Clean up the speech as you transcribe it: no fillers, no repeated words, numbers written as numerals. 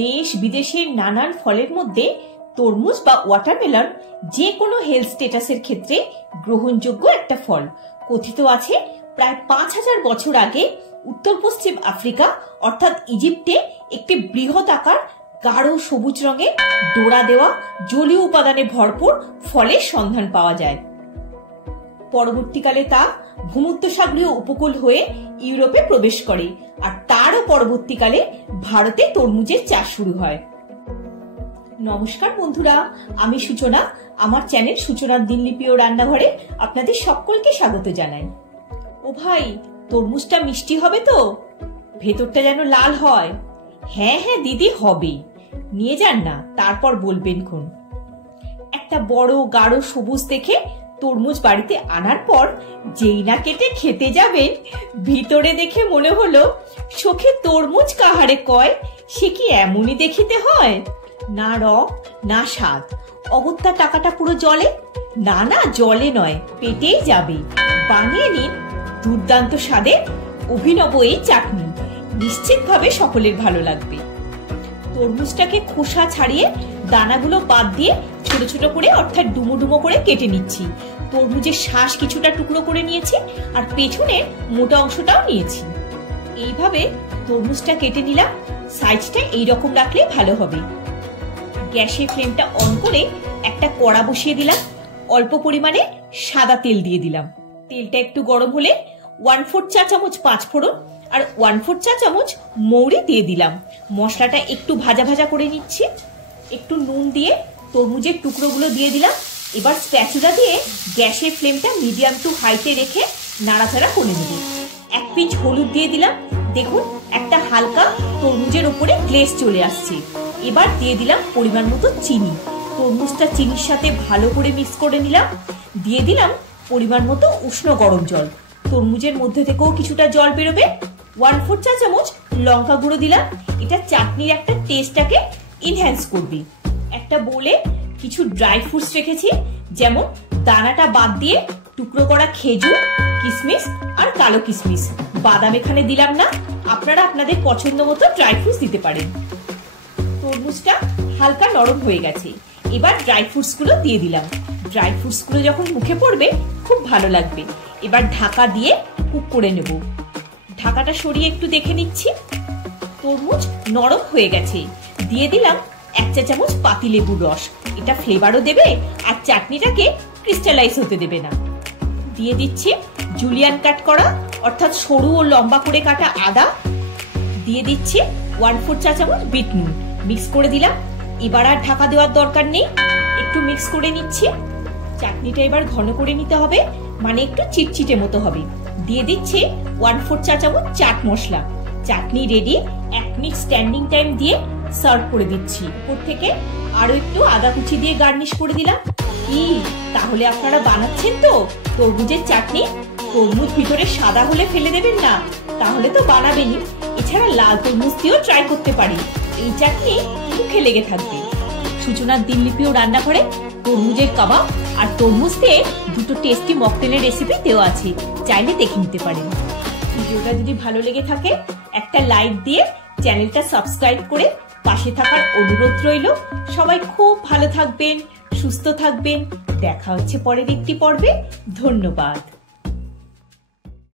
দেশ বিদেশের নানান ফলের মধ্যে তরমুজ বা ওয়াটারমেলন যে কোনো হেলথ স্ট্যাটাসের ক্ষেত্রে গ্রহণযোগ্য একটা ফল। কথিত আছে প্রায় 5000 বছর আগে উত্তর পশ্চিম আফ্রিকা অর্থাৎ ইজিপ্টে একটি বৃহৎ আকার গাঢ় সবুজ রঙের ডোরা দেওয়া জলীয় উপাদানে ভরপুর ফলের সন্ধান পাওয়া যায়। পরবর্তীকালে তা ভূমধ্যসাগরীয় উপকূল হয়ে ইউরোপে প্রবেশ করে আর তারও পরবর্তীকালে ভারতে তরমুজের চাষ শুরু হয়। নমস্কার বন্ধুরা, আমি সূচনা। আমার চ্যানেল সূচনার দিনলিপি ও রান্নাঘরে আপনাদের সকলকে স্বাগত জানাই। ও ভাই, তরমুজটা মিষ্টি হবে তো? ভেতরটা যেন লাল হয়। হ্যাঁ হ্যাঁ দিদি, হবে। নিয়ে যান না, তারপর বলবেন কোন। একটা বড় গাঢ় সবুজ দেখে তরমুজ বাড়িতে আনার পর যেই না কেটে খেতে যাবেন, ভিতরে দেখে মনে হলো চোখে তরমুজ কাহারে কয়, সে কি এমনই দেখিতে হয়? না রং না স্বাদ, অগত্যা টাকাটা পুরো জলে। না না, জলে নয়, পেটেই যাবে। বানিয়ে নিন দুর্দান্ত স্বাদের অভিনব এই চাটনি, নিশ্চিতভাবে সকলের ভালো লাগবে। তরমুজটাকে খোসা ছাড়িয়ে দানাগুলো বাদ দিয়ে ছোট ছোট করে অর্থাৎ ডুমো ডুমো করে কেটে নিচ্ছি। তরমুজের শ্বাস কিছুটা টুকরো করে নিয়েছি আর পেছনের মোটা অংশটাও নিয়েছি। এইভাবে তরমুজটা কেটে নিলাম। সাইজটা এইরকম রাখলে ভালো হবে। গ্যাসের ফ্লেমটা অন করে একটা কড়া বসিয়ে দিলাম। অল্প পরিমাণে সাদা তেল দিয়ে দিলাম। তেলটা একটু গরম হলে 1/4 চা চামচ 5 ফোড়ন আর 1/4 চা চামচ মৌরি দিয়ে দিলাম। মশলাটা একটু ভাজা ভাজা করে নিচ্ছি। একটু নুন দিয়ে তরমুজের টুকরোগুলো দিয়ে দিলাম। এবার স্প্যাচুলা দিয়ে গ্যাসের ফ্লেমটা মিডিয়াম টু হাইতে রেখে নাড়াচাড়া করে নেব। 1 পিঞ্চ হলুদ দিয়ে দিলাম। দেখুন, একটা হালকা তরমুজের উপরে গ্লেজ চলে আসছে। এবার দিয়ে দিলাম পরিমাণ মতো চিনি। তরমুজটা চিনির সাথে ভালো করে মিক্স করে নিলাম। দিয়ে দিলাম পরিমাণ মতো উষ্ণ গরম জল। তরমুজের মধ্যে থেকেও কিছুটা জল বেরোবে। 1/4 চা চামচ লঙ্কা গুঁড়ো দিলাম। এটা চাটনির একটা টেস্টটাকে ইনহ্যান্স করবে। একটা বোলে কিছু ড্রাই ফ্রুটস রেখেছি, যেমন দানাটা বাদ দিয়ে টুকরো করা খেজুর, কিশমিশ আর কালো কিশমিশ। বাদাম এখানে দিলাম না, আপনারা আপনাদের পছন্দ মতো ড্রাই ফ্রুটস দিতে পারেন। তরমুজটা হালকা নরম হয়ে গেছে। এবার ড্রাই ফ্রুটস গুলো দিয়ে দিলাম। ড্রাই ফ্রুটস গুলো যখন মুখে পড়বে খুব ভালো লাগবে। এবার ঢাকা দিয়ে কুক করে নেব। ঢাকাটা সরিয়ে একটু দেখে নিচ্ছি। তরমুজ নরম হয়ে গেছে। দিয়ে দিলাম 1 চা চামচ পাতিলেবুর রস। এটা ফ্লেভারও দেবে আর চাটনিটাকে ক্রিস্টালাইজ হতে দেবে না। দিয়ে দিচ্ছি জুলিয়ান কাট করা অর্থাৎ সরু ও লম্বা করে কাটা আদা। দিয়ে দিচ্ছি 1/4 চা চামচ বিট নুন। মিক্স করে দিলাম। এবার আর ঢাকা দেওয়ার দরকার নেই। একটু মিক্স করে নিচ্ছি। চাটনিটা এবার ঘন করে নিতে হবে, মানে একটু চিটচিটে মতো হবে। দিয়ে দিচ্ছি 1/4 চা চামচ চাট মশলা। চাটনি রেডি। 1 মিনিট স্ট্যান্ডিং টাইম দিয়ে সার্ভ করে দিচ্ছি। উপর থেকে আরো একটু আদা কুচি দিয়ে গার্নিশ করে দিলাম। কি তাহলে আপনারা বানাচ্ছেন তো তরমুজের চাটনি? তরমুজ ভিতরে সাদা হলে ফেলে দেবেন না, তাহলে তো বানাবেনই। এছাড়া লাল তরমুজ দিয়েও ট্রাই করতে পারি। এই চাটনি মুখে লেগে থাকবে। সূচনার দিনলিপি ও রান্নাঘরে তরমুজের কাবাব আর তরমুজ দিয়ে দুটো টেস্টি মকটেলের রেসিপি দেওয়া আছে, চাইলে দেখে নিতে পারেন। ভিডিওটা যদি ভালো লেগে থাকে একটা লাইক দিয়ে চ্যানেলটা সাবস্ক্রাইব করে পাশে থাকার অনুরোধ রইল। সবাই খুব ভালো থাকবেন, সুস্থ থাকবেন। দেখা হচ্ছে পরের একটি পর্বে। ধন্যবাদ।